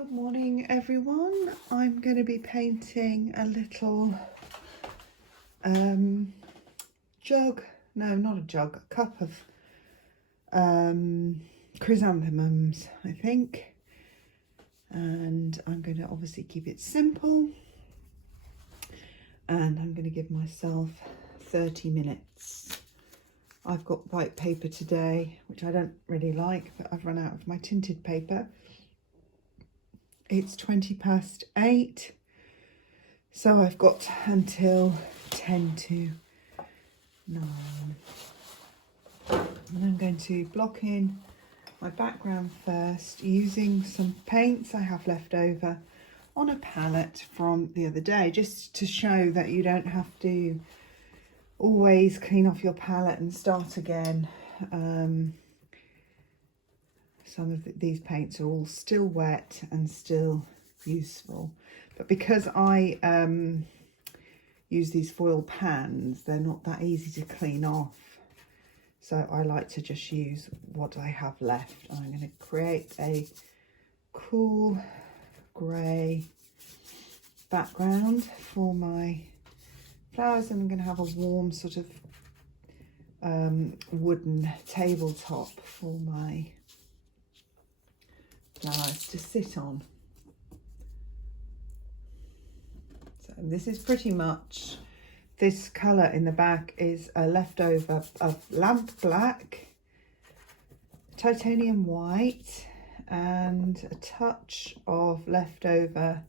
Good morning everyone. I'm going to be painting a little jug, no not a jug, a cup of chrysanthemums I think, and I'm going to obviously keep it simple, and I'm going to give myself 30 minutes. I've got white paper today, which I don't really like, but I've run out of my tinted paper. It's 8:20, so I've got until 10 to 9. And I'm going to block in my background first using some paints I have left over on a palette from the other day, just to show that you don't have to always clean off your palette and start again. Some of these paints are all still wet and still useful, but because I use these foil pans, they're not that easy to clean off, so I like to just use what I have left. I'm going to create a cool grey background for my flowers, and I'm going to have a warm sort of wooden tabletop for my flowers to sit on. So this is pretty much, this colour in the back is a leftover of lamp black, titanium white, and a touch of leftover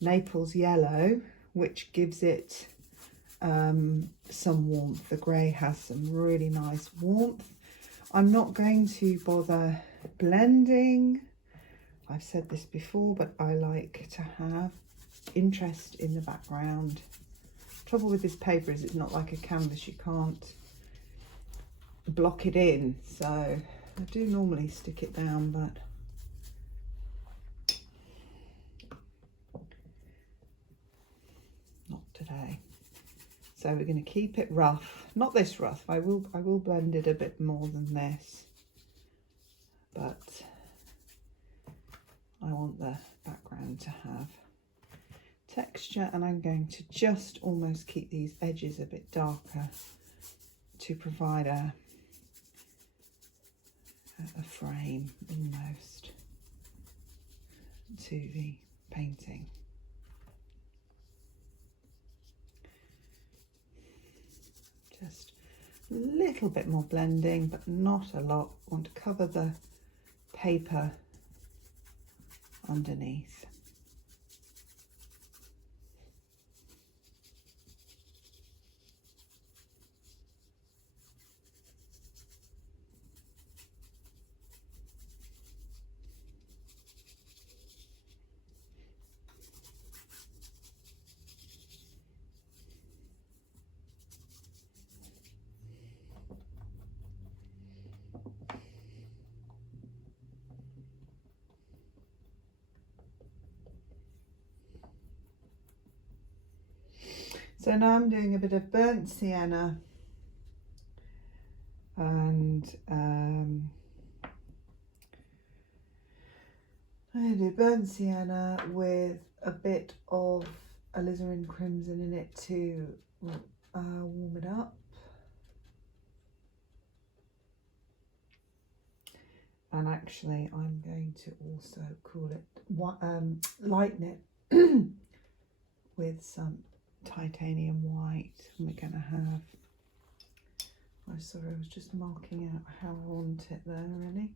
Naples yellow, which gives it some warmth. The grey has some really nice warmth. I'm not going to bother blending. I've said this before, but I like to have interest in the background. Trouble with this paper is it's not like a canvas, you can't block it in, so I do normally stick it down, but not today. So we're going to keep it rough, not this rough. I will blend it a bit more than this, but I want the background to have texture, and I'm going to just almost keep these edges a bit darker to provide a frame almost to the painting. Just a little bit more blending, but not a lot. I want to cover the paper underneath. So now I'm doing a bit of burnt sienna, and I'm going to do burnt sienna with a bit of alizarin crimson in it to warm it up. And actually I'm going to also cool it, lighten it with some titanium white, and we're going to have, oh sorry, I was just marking out how I want it there. Really,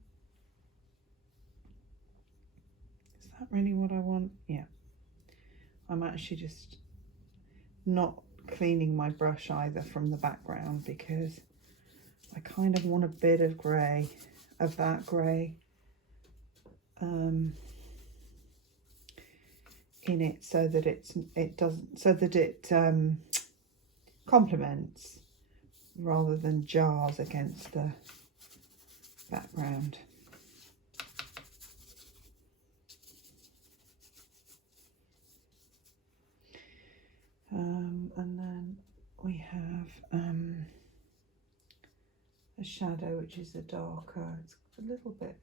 is that really what I want? Yeah, I'm actually just not cleaning my brush either from the background, because I kind of want a bit of grey, of that grey in it, so that it complements rather than jars against the background. And then we have a shadow, which is a darker, it's a little bit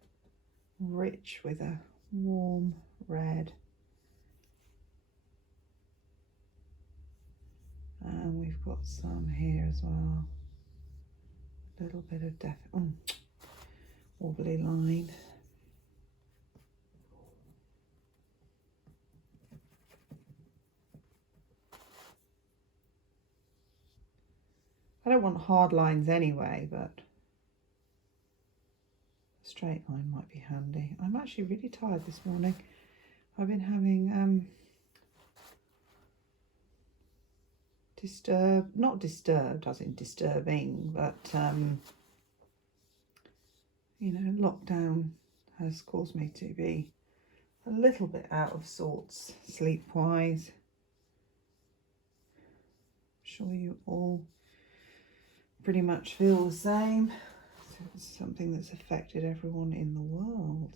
rich with a warm red. And we've got some here as well. A little bit of wobbly line. I don't want hard lines anyway, but a straight line might be handy. I'm actually really tired this morning. I've been having not disturbed as in disturbing, but you know, lockdown has caused me to be a little bit out of sorts sleep-wise. I'm sure you all pretty much feel the same. So it's something that's affected everyone in the world,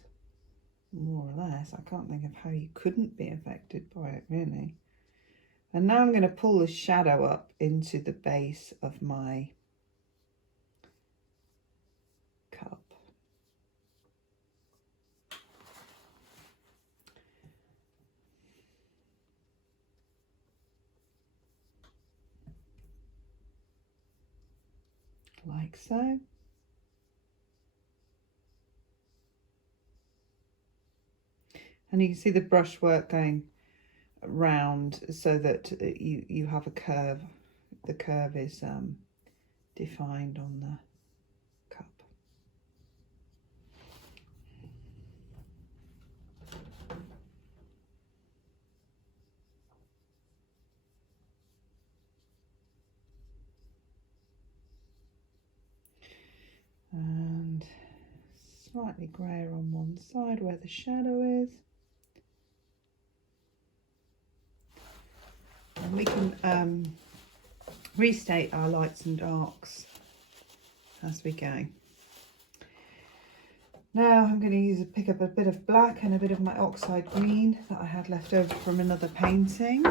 more or less. I can't think of how you couldn't be affected by it, really. And now I'm going to pull the shadow up into the base of my cup. Like so. And you can see the brushwork going round so that you have a curve. The curve is defined on the cup. And slightly grayer on one side where the shadow is. And we can restate our lights and darks as we go. Now I'm going to pick up a bit of black and a bit of my oxide green that I had left over from another painting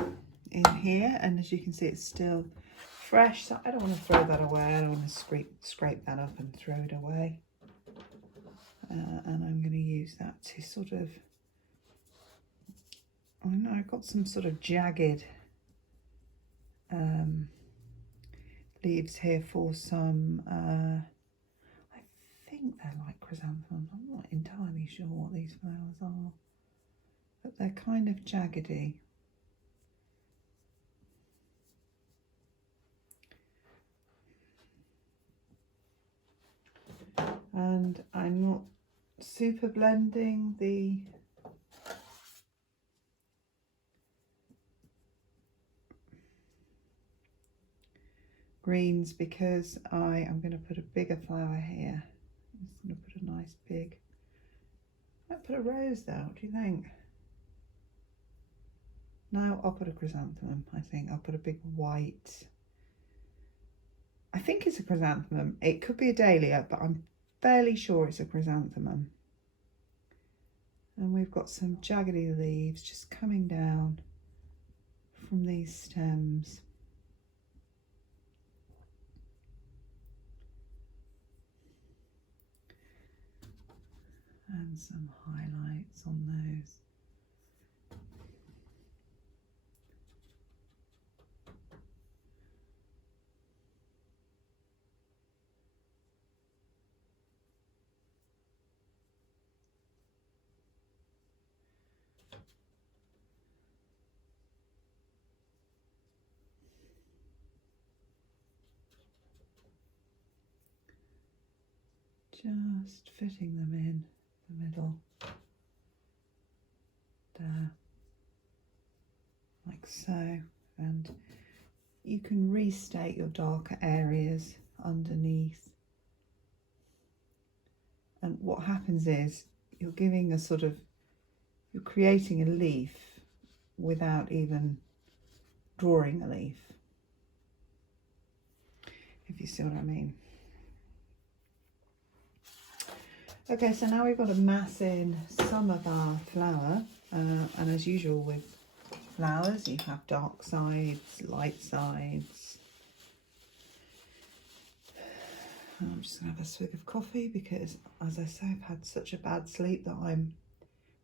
in here, and as you can see it's still fresh, so I don't want to throw that away. I don't want to scrape that up and throw it away. And I'm going to use that to sort of, I don't know, I've got some sort of jagged leaves here for some, I think they're like chrysanthemums. I'm not entirely sure what these flowers are, but they're kind of jaggedy. And I'm not super blending the greens because I am going to put a bigger flower here. I'm just going to put a nice big, I might put a rose there, what do you think? No, I'll put a chrysanthemum, I think. I'll put a big white, I think it's a chrysanthemum. It could be a dahlia, but I'm fairly sure it's a chrysanthemum. And we've got some jaggedy leaves just coming down from these stems. And some highlights on those. Just fitting them in the middle there, like so. And you can restate your darker areas underneath. And what happens is you're giving a sort of, you're creating a leaf without even drawing a leaf, if you see what I mean. Okay, so now we've got to mass in some of our flower, and as usual with flowers, you have dark sides, light sides. I'm just going to have a swig of coffee because, as I say, I've had such a bad sleep that I'm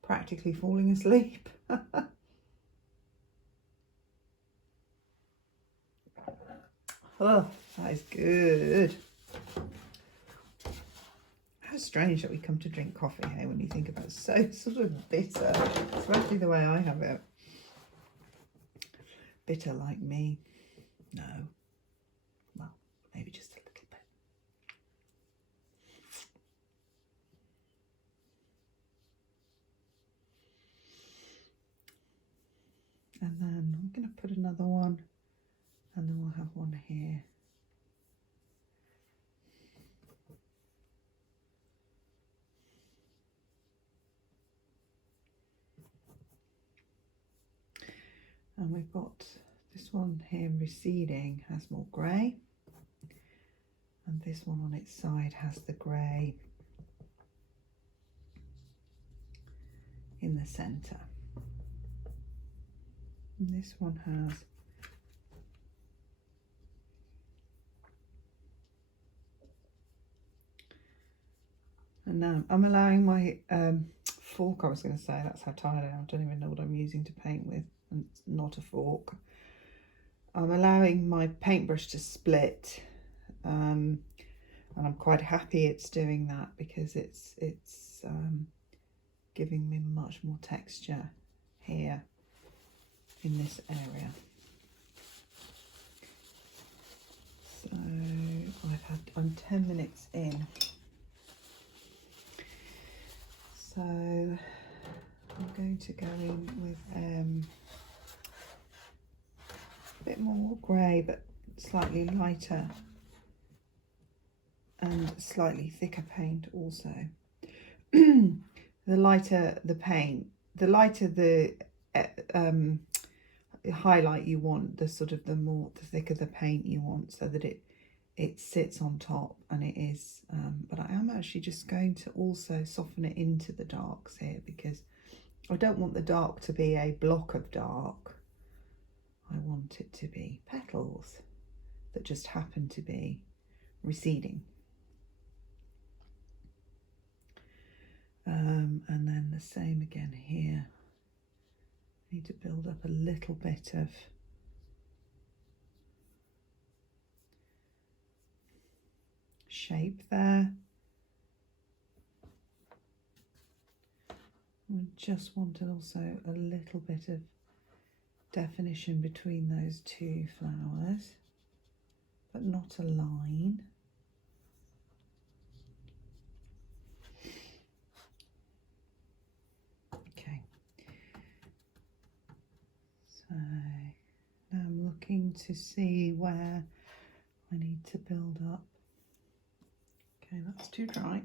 practically falling asleep. Oh, that is good. How strange that we come to drink coffee here when you think about it. So sort of bitter, especially the way I have it. Bitter like me? No. Well, maybe just a little bit. And then I'm going to put another one, and then we'll have one here. And we've got this one here receding, has more grey, and this one on its side has the grey in the centre. And this one has and now I'm allowing my fork, I was going to say, that's how tired I am, I don't even know what I'm using to paint with, and it's not a fork. I'm allowing my paintbrush to split, and I'm quite happy it's doing that, because it's giving me much more texture here in this area. So I'm 10 minutes in. So I'm going to go in with a bit more grey, but slightly lighter and slightly thicker paint also. The lighter the paint, the lighter the highlight you want, the thicker the paint you want, so that it sits on top, and it is, but I am actually just going to also soften it into the darks here, because I don't want the dark to be a block of dark. I want it to be petals that just happen to be receding. And then the same again here. I need to build up a little bit of shape there. I just wanted also a little bit of definition between those two flowers, but not a line. Okay, so now I'm looking to see where I need to build up. Okay, that's too dry.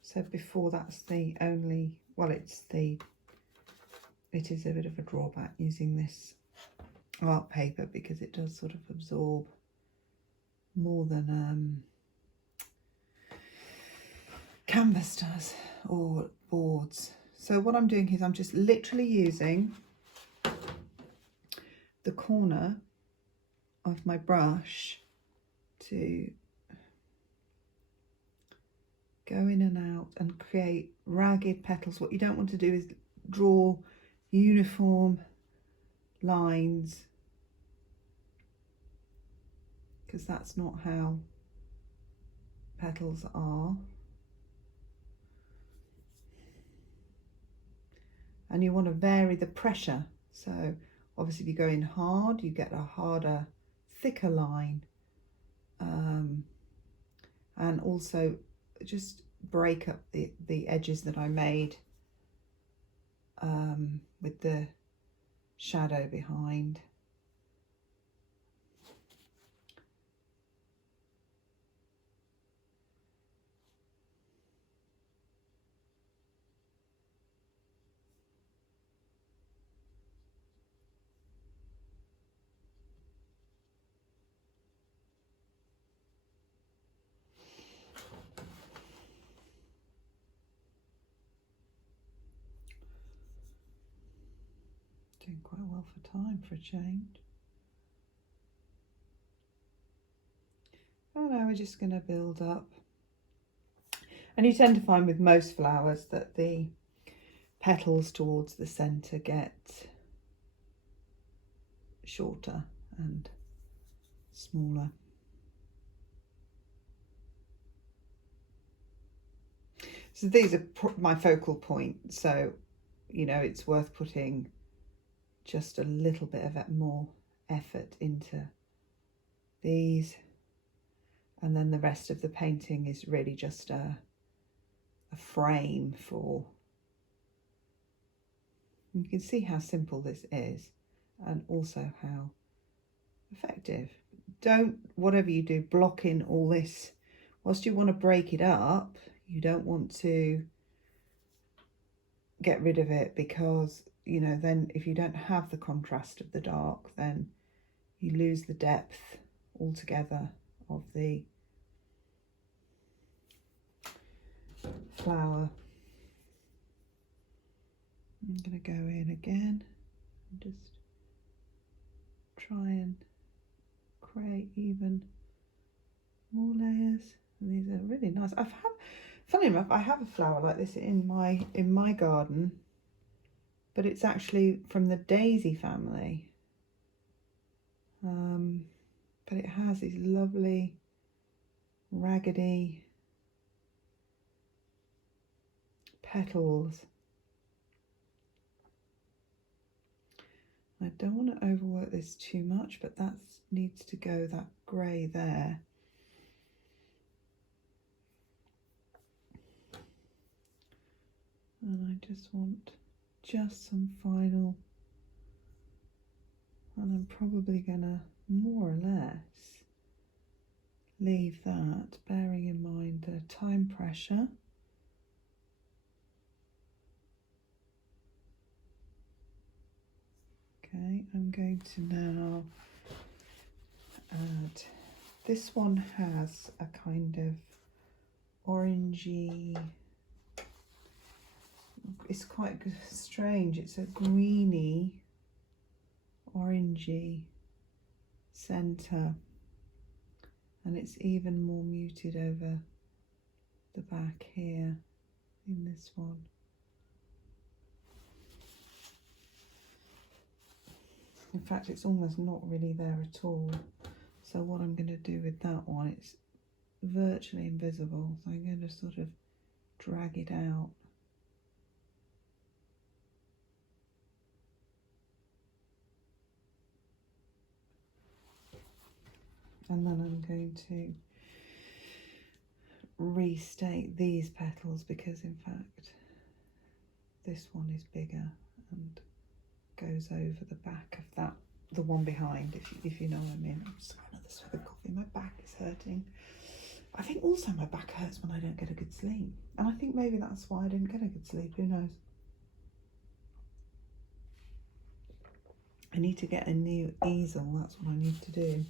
So before, that's the only, well, it is a bit of a drawback using this art paper, because it does sort of absorb more than canvas does, or boards. So what I'm doing is I'm just literally using the corner of my brush to go in and out and create ragged petals. What you don't want to do is draw uniform lines, because that's not how petals are. And you want to vary the pressure. So obviously if you go in hard, you get a harder, thicker line, and also just break up the edges that I made with the shadow behind. Doing quite well for time for a change. Oh no, we're just going to build up. And you tend to find with most flowers that the petals towards the centre get shorter and smaller. So these are my focal point, so you know it's worth putting just a little bit of more effort into these, and then the rest of the painting is really just a frame for, you can see how simple this is and also how effective. Don't, whatever you do, block in all this. Whilst you want to break it up, you don't want to get rid of it, because you know then if you don't have the contrast of the dark, then you lose the depth altogether of the flower. I'm going to go in again and just try and create even more layers. And these are really nice. Funny enough, I have a flower like this in my garden, but it's actually from the daisy family. But it has these lovely raggedy petals. I don't want to overwork this too much, but that needs to go, that grey there. And I just want just some final, and I'm probably gonna more or less leave that, bearing in mind the time pressure. Okay, I'm going to now add, this one has a kind of orangey, it's quite strange, it's a greeny, orangey centre, and it's even more muted over the back here in this one. In fact, it's almost not really there at all. So what I'm going to do with that one, it's virtually invisible, so I'm going to sort of drag it out. And then I'm going to restate these petals, because in fact this one is bigger and goes over the back of that, the one behind, if you know what I mean. I'm just going to this with a coffee. My back is hurting. I think also my back hurts when I don't get a good sleep, and I think maybe that's why I didn't get a good sleep. Who knows? I need to get a new easel. That's what I need to do.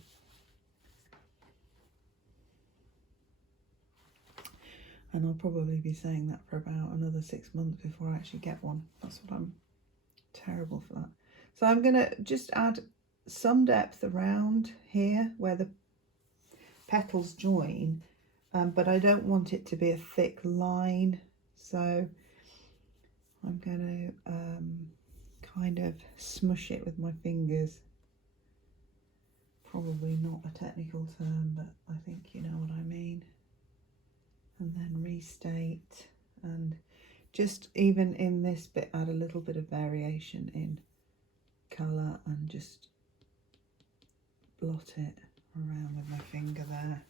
And I'll probably be saying that for about another 6 months before I actually get one. That's what I'm terrible for that. So I'm going to just add some depth around here where the petals join, but I don't want it to be a thick line. So I'm going to kind of smush it with my fingers. Probably not a technical term, but I think you know what I mean. And then restate, and just even in this bit add a little bit of variation in colour and just blot it around with my finger there.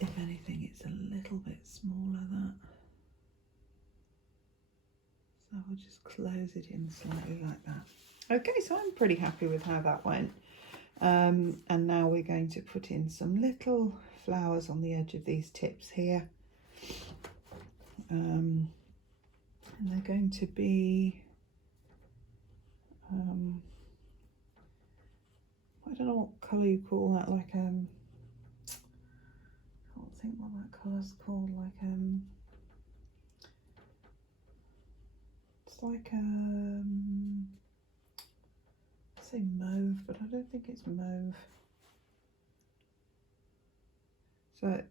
If anything, it's a little bit smaller, that. So I'll just close it in slightly like that. Okay, so I'm pretty happy with how that went. And now we're going to put in some little flowers on the edge of these tips here. And they're going to be, I don't know what colour you call that, like, I can't think what that colour's called, like, it's like, say mauve, but I don't think it's mauve. So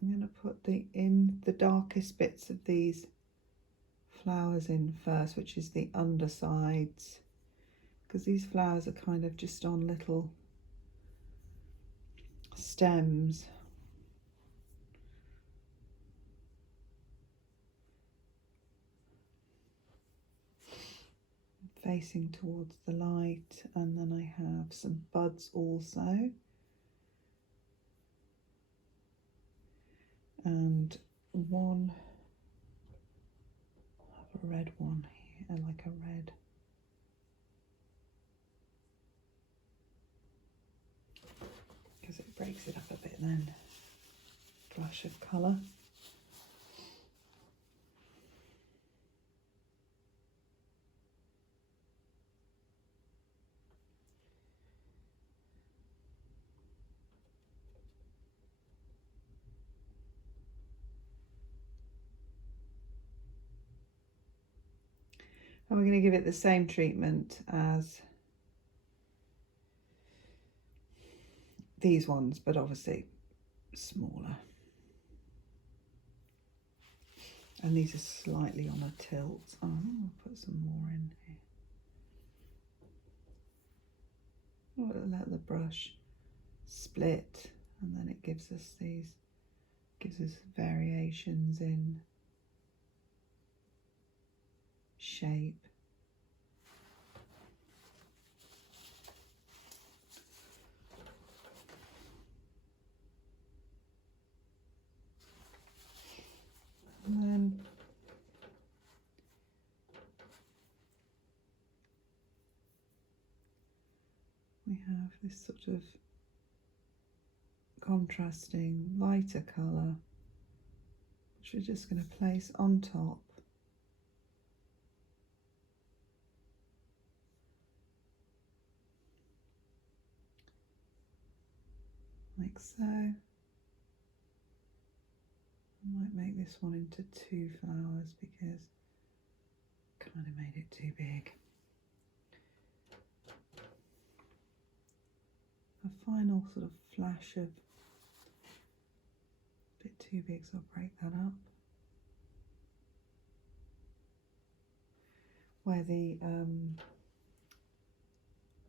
I'm going to put the darkest bits of these flowers in first, which is the undersides, because these flowers are kind of just on little stems. Facing towards the light, and then I have some buds also, and one, I have a red one here, like a red, because it breaks it up a bit then, flash of colour. And we're going to give it the same treatment as these ones, but obviously smaller. And these are slightly on a tilt. Oh, I'll put some more in here. We'll let the brush split, and then it gives us variations in shape. And then we have this sort of contrasting lighter colour, which we're just going to place on top. Like so. I might make this one into 2 flowers because I kind of made it too big. A final sort of flash of, a bit too big, so I'll break that up. Where the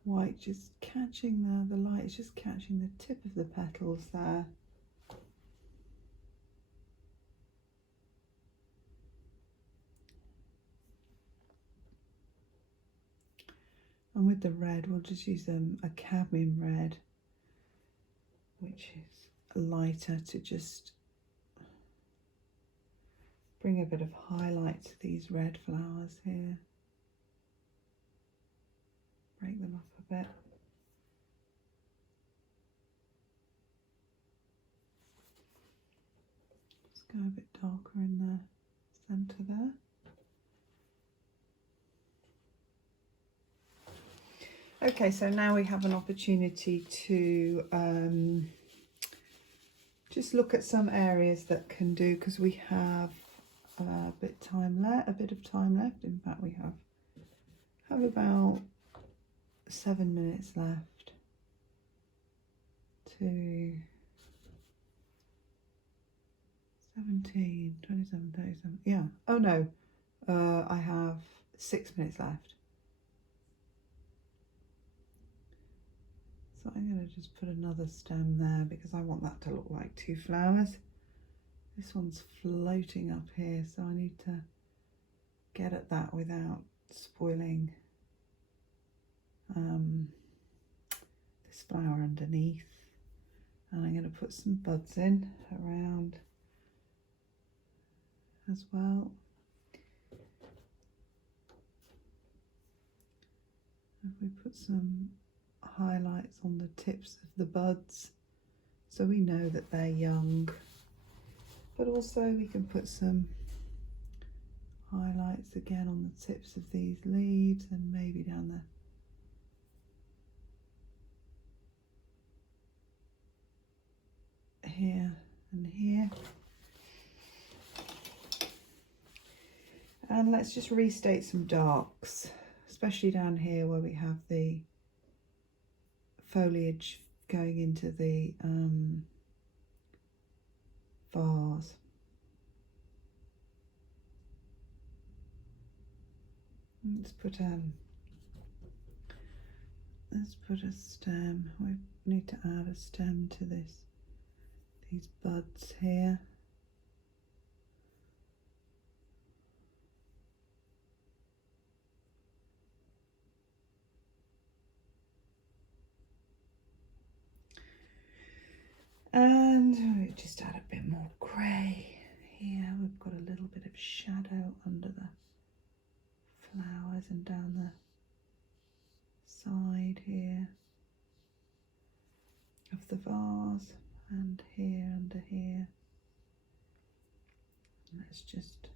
white just catching the light is just catching the tip of the petals there. And with the red, we'll just use a cadmium red, which is lighter, to just bring a bit of highlight to these red flowers here. Break them up a bit. Just go a bit darker in the centre there. Okay, so now we have an opportunity to just look at some areas that can do, because we have a bit of time left. In fact, we have about 7 minutes left to 17, 27, 37. Yeah. Oh no, I have 6 minutes left. So I'm going to just put another stem there because I want that to look like 2 flowers. This one's floating up here, so I need to get at that without spoiling this flower underneath. And I'm going to put some buds in around as well. If we put some highlights on the tips of the buds so we know that they're young, but also we can put some highlights again on the tips of these leaves and maybe down the here and here. And let's just restate some darks, especially down here where we have the foliage going into the vase. Let's put a stem. We need to add a stem to these buds here. And we just add a bit more grey here. We've got a little bit of shadow under the flowers and down the side here of the vase, and here under here. Let's just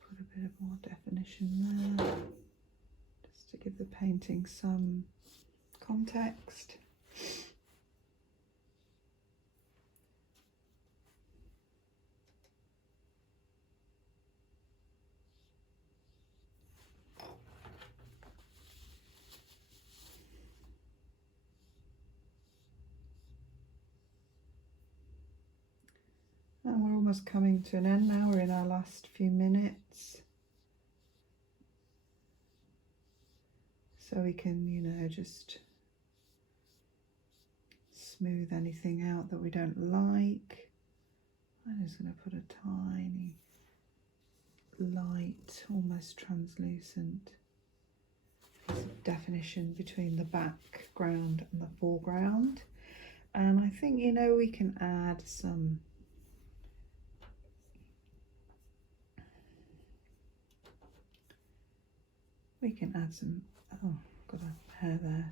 put a bit of more definition there, just to give the painting some context. And we're almost coming to an end now. We're in our last few minutes. So we can, you know, just smooth anything out that we don't like. I'm just going to put a tiny light, almost translucent piece of definition between the background and the foreground. And I think, you know, we can add some oh, got a hair there,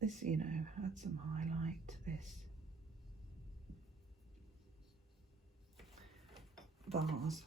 this, you know, add some highlight to this vase.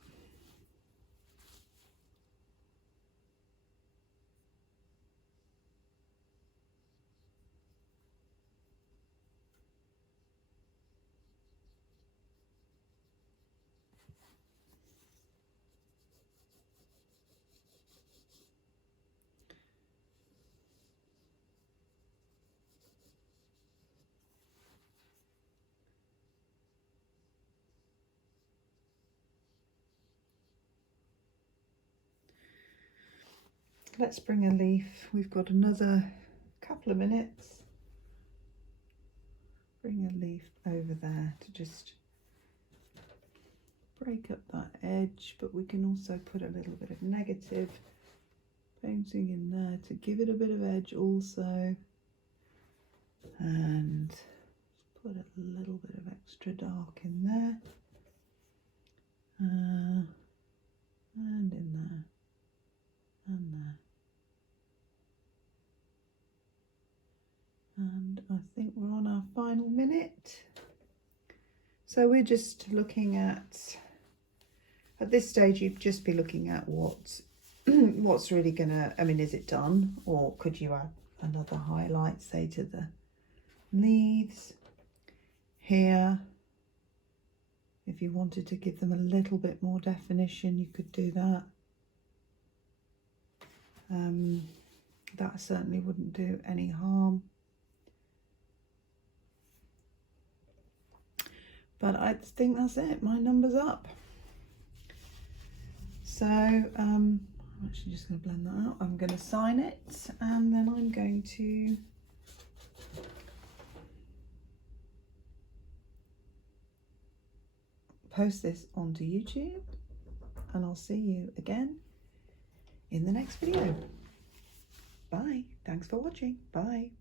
Let's bring a leaf. We've got another couple of minutes. Bring a leaf over there to just break up that edge, but we can also put a little bit of negative painting in there to give it a bit of edge also, and put a little bit of extra dark in there, and in there, and there. And I think we're on our final minute. So we're just looking at this stage, you'd just be looking at what's really gonna, I mean, is it done, or could you add another highlight, say, to the leaves here? If you wanted to give them a little bit more definition, you could do that. That certainly wouldn't do any harm. But I think that's it. My number's up. So I'm actually just going to blend that out. I'm going to sign it, and then I'm going to post this onto YouTube, and I'll see you again in the next video. Bye. Thanks for watching. Bye.